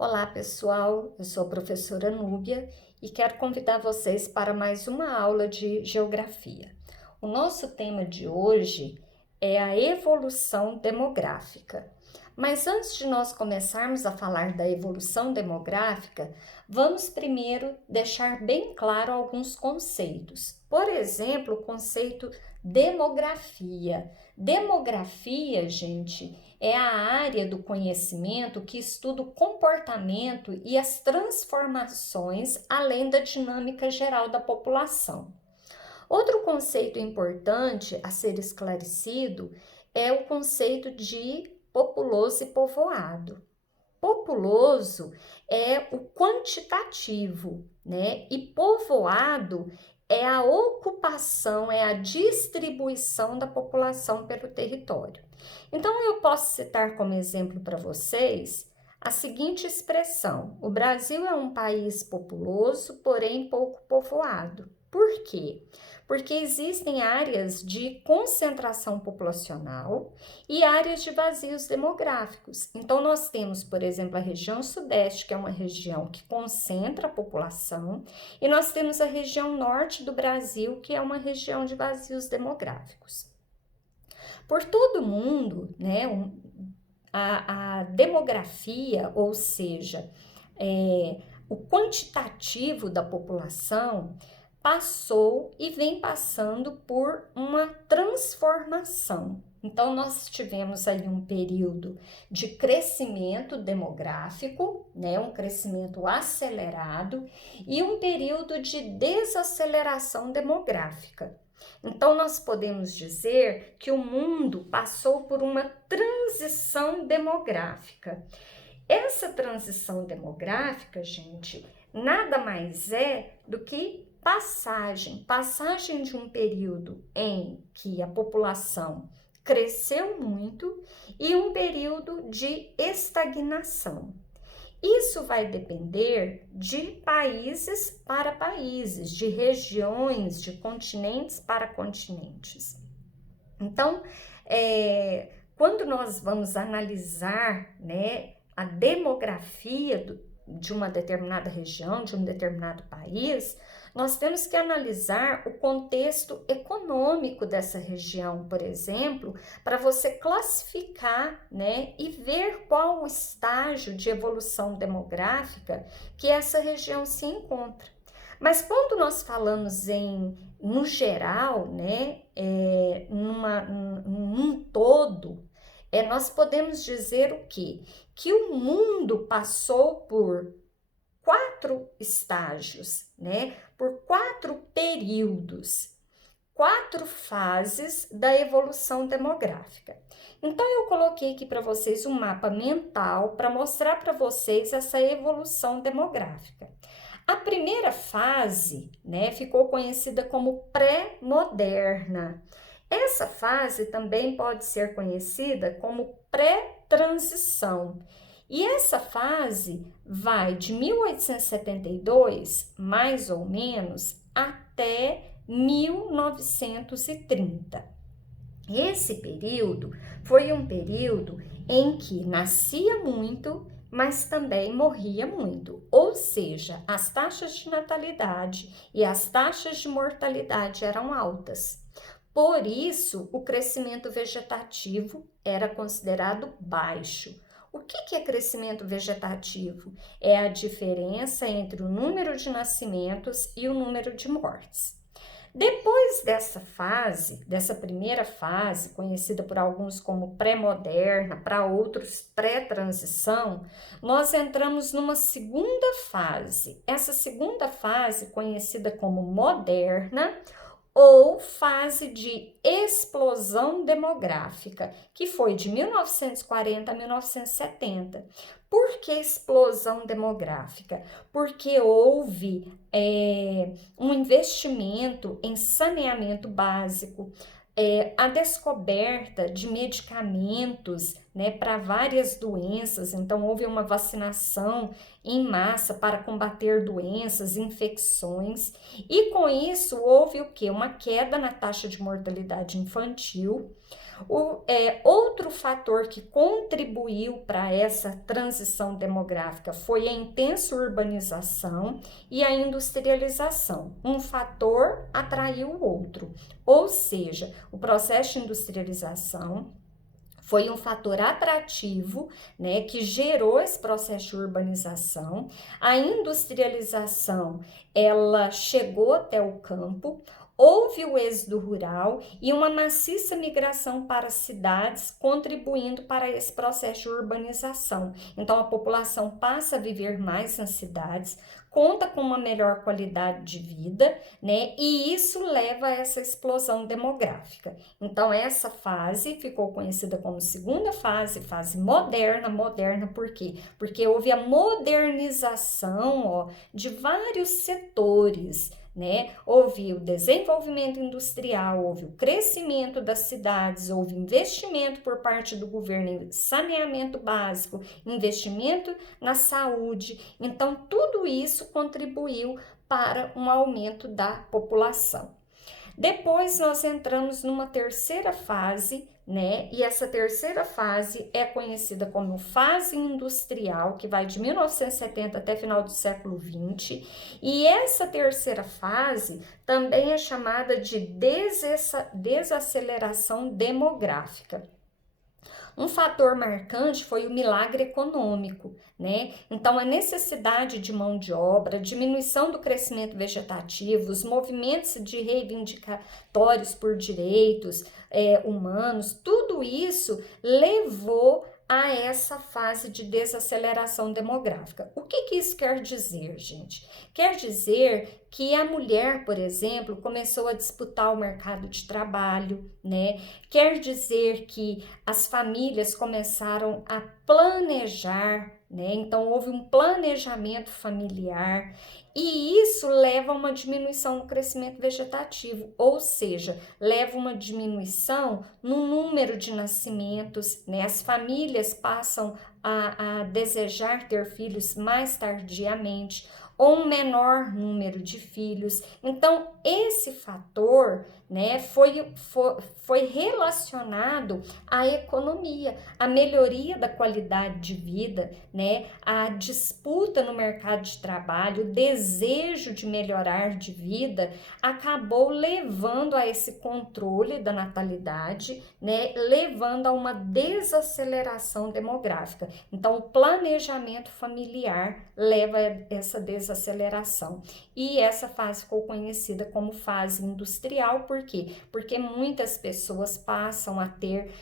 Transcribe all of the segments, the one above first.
Olá pessoal, eu sou a professora Núbia e quero convidar vocês para mais uma aula de geografia. O nosso tema de hoje é a evolução demográfica. Mas antes de nós começarmos a falar da evolução demográfica, vamos primeiro deixar bem claro alguns conceitos. Por exemplo, o conceito demografia. Demografia, gente, é a área do conhecimento que estuda o comportamento e as transformações além da dinâmica geral da população. Outro conceito importante a ser esclarecido é o conceito de populoso e povoado. Populoso é o quantitativo, né? E povoado é a ocupação, é a distribuição da população pelo território. Então, eu posso citar como exemplo para vocês a seguinte expressão: o Brasil é um país populoso, porém pouco povoado. Por quê? Porque existem áreas de concentração populacional e áreas de vazios demográficos. Então, nós temos, por exemplo, a região sudeste, que é uma região que concentra a população, e nós temos a região norte do Brasil, que é uma região de vazios demográficos. Por todo mundo, né, a demografia, ou seja, o quantitativo da população, passou e vem passando por uma transformação. Então, nós tivemos aí um período de crescimento demográfico, né, um crescimento acelerado, e um período de desaceleração demográfica. Então, nós podemos dizer que o mundo passou por uma transição demográfica. Essa transição demográfica, gente, nada mais é do que passagem de um período em que a população cresceu muito e um período de estagnação. Isso vai depender de países para países, de regiões, de continentes para continentes. Então, quando nós vamos analisar, né, a demografia de uma determinada região, de um determinado país, nós temos que analisar o contexto econômico dessa região, por exemplo, para você classificar, né, e ver qual o estágio de evolução demográfica que essa região se encontra. Mas quando nós falamos no geral, né, num todo, nós podemos dizer o quê? Que o mundo passou por 4 estágios, né? Por 4 períodos, 4 fases da evolução demográfica. Então, eu coloquei aqui para vocês um mapa mental para mostrar para vocês essa evolução demográfica. A primeira fase, né, ficou conhecida como pré-moderna. Essa fase também pode ser conhecida como pré-transição. E essa fase vai de 1872, mais ou menos, até 1930. Esse período foi um período em que nascia muito, mas também morria muito. Ou seja, as taxas de natalidade e as taxas de mortalidade eram altas. Por isso, o crescimento vegetativo era considerado baixo. O que é crescimento vegetativo? É a diferença entre o número de nascimentos e o número de mortes. Depois dessa primeira fase, conhecida por alguns como pré-moderna, para outros pré-transição, nós entramos numa segunda fase. Essa segunda fase, conhecida como moderna, ou fase de explosão demográfica, que foi de 1940 a 1970. Por que explosão demográfica? Porque houve um investimento em saneamento básico, a descoberta de medicamentos, né, para várias doenças. Então, houve uma vacinação em massa para combater doenças, infecções, e com isso houve o quê? Uma queda na taxa de mortalidade infantil, Outro fator que contribuiu para essa transição demográfica foi a intensa urbanização e a industrialização. Um fator atraiu o outro, ou seja, o processo de industrialização foi um fator atrativo, né, que gerou esse processo de urbanização. A industrialização, ela chegou até o campo, houve o êxodo rural e uma maciça migração para as cidades, contribuindo para esse processo de urbanização. Então, a população passa a viver mais nas cidades, conta com uma melhor qualidade de vida, né? E isso leva a essa explosão demográfica. Então, essa fase ficou conhecida como segunda fase, fase moderna. Moderna por quê? Porque houve a modernização, de vários setores, né? Houve o desenvolvimento industrial, houve o crescimento das cidades, houve investimento por parte do governo em saneamento básico, investimento na saúde. Então, tudo isso contribuiu para um aumento da população. Depois nós entramos numa terceira fase, né? E essa terceira fase é conhecida como fase industrial, que vai de 1970 até final do século XX. E essa terceira fase também é chamada de desaceleração demográfica. Um fator marcante foi o milagre econômico, né? Então, a necessidade de mão de obra, diminuição do crescimento vegetativo, os movimentos de reivindicatórios por direitos humanos, tudo isso levou a essa fase de desaceleração demográfica. O que isso quer dizer, gente? Quer dizer que a mulher, por exemplo, começou a disputar o mercado de trabalho, né? Quer dizer que as famílias começaram a planejar, né? Então, houve um planejamento familiar e isso leva a uma diminuição no crescimento vegetativo, ou seja, leva uma diminuição no número de nascimentos, né? As famílias passam a desejar ter filhos mais tardiamente, ou um menor número de filhos. Então, esse fator, né, foi relacionado à economia, à melhoria da qualidade de vida, né, à disputa no mercado de trabalho, o desejo de melhorar de vida, acabou levando a esse controle da natalidade, né, levando a uma desaceleração demográfica. Então, o planejamento familiar leva a essa desaceleração. E essa fase ficou conhecida como fase industrial, por quê? Porque muitas pessoas passam a ter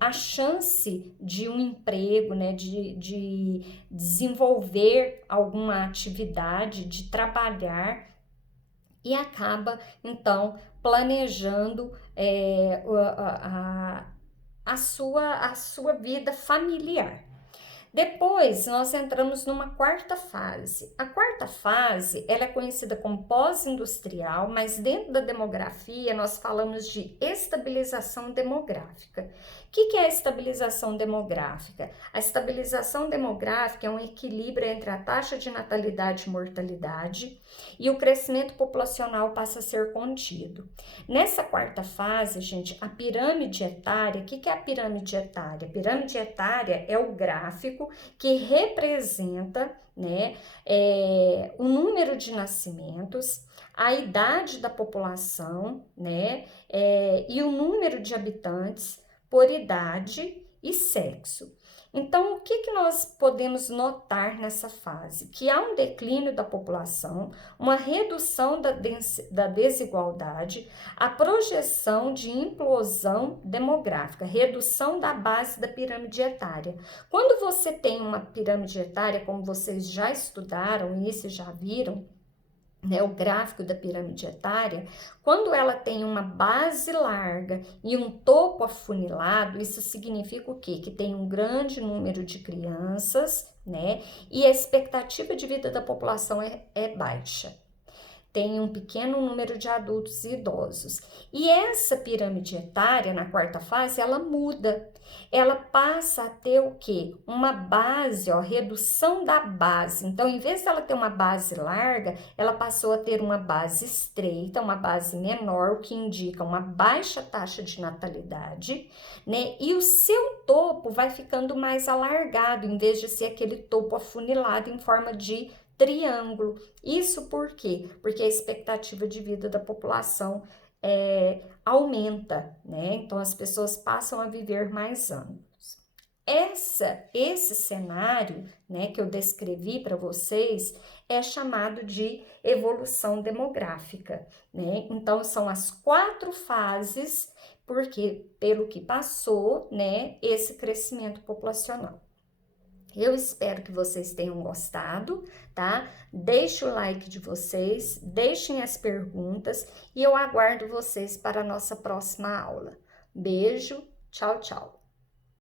a chance de um emprego, né, de desenvolver alguma atividade, de trabalhar e acaba, então, planejando a sua vida familiar. Depois, nós entramos numa quarta fase. A quarta fase, ela é conhecida como pós-industrial, mas dentro da demografia nós falamos de estabilização demográfica. O que é a estabilização demográfica? A estabilização demográfica é um equilíbrio entre a taxa de natalidade e mortalidade e o crescimento populacional passa a ser contido. Nessa quarta fase, gente, a pirâmide etária, o que é a pirâmide etária? A pirâmide etária é o gráfico que representa, né, o número de nascimentos, a idade da população, né, e o número de habitantes por idade e sexo. Então, o que nós podemos notar nessa fase? Que há um declínio da população, uma redução da desigualdade, a projeção de implosão demográfica, redução da base da pirâmide etária. Quando você tem uma pirâmide etária, como vocês já estudaram e se já viram, né, o gráfico da pirâmide etária, quando ela tem uma base larga e um topo afunilado, isso significa o quê? Que tem um grande número de crianças, né? E a expectativa de vida da população é baixa. tem um pequeno número de adultos e idosos. E essa pirâmide etária, na quarta fase, ela muda. Ela passa a ter o quê? Uma base, ó, redução da base. Então, em vez dela ter uma base larga, ela passou a ter uma base estreita, uma base menor, o que indica uma baixa taxa de natalidade, né? E o seu topo vai ficando mais alargado, em vez de ser aquele topo afunilado em forma de triângulo. Isso por quê? Porque a expectativa de vida da população aumenta, né? Então as pessoas passam a viver mais anos. Esse cenário, né, que eu descrevi para vocês é chamado de evolução demográfica, né? Então são as 4 fases, porque pelo que passou, né, esse crescimento populacional. Eu espero que vocês tenham gostado, tá? Deixe o like de vocês, deixem as perguntas e eu aguardo vocês para a nossa próxima aula. Beijo, tchau, tchau.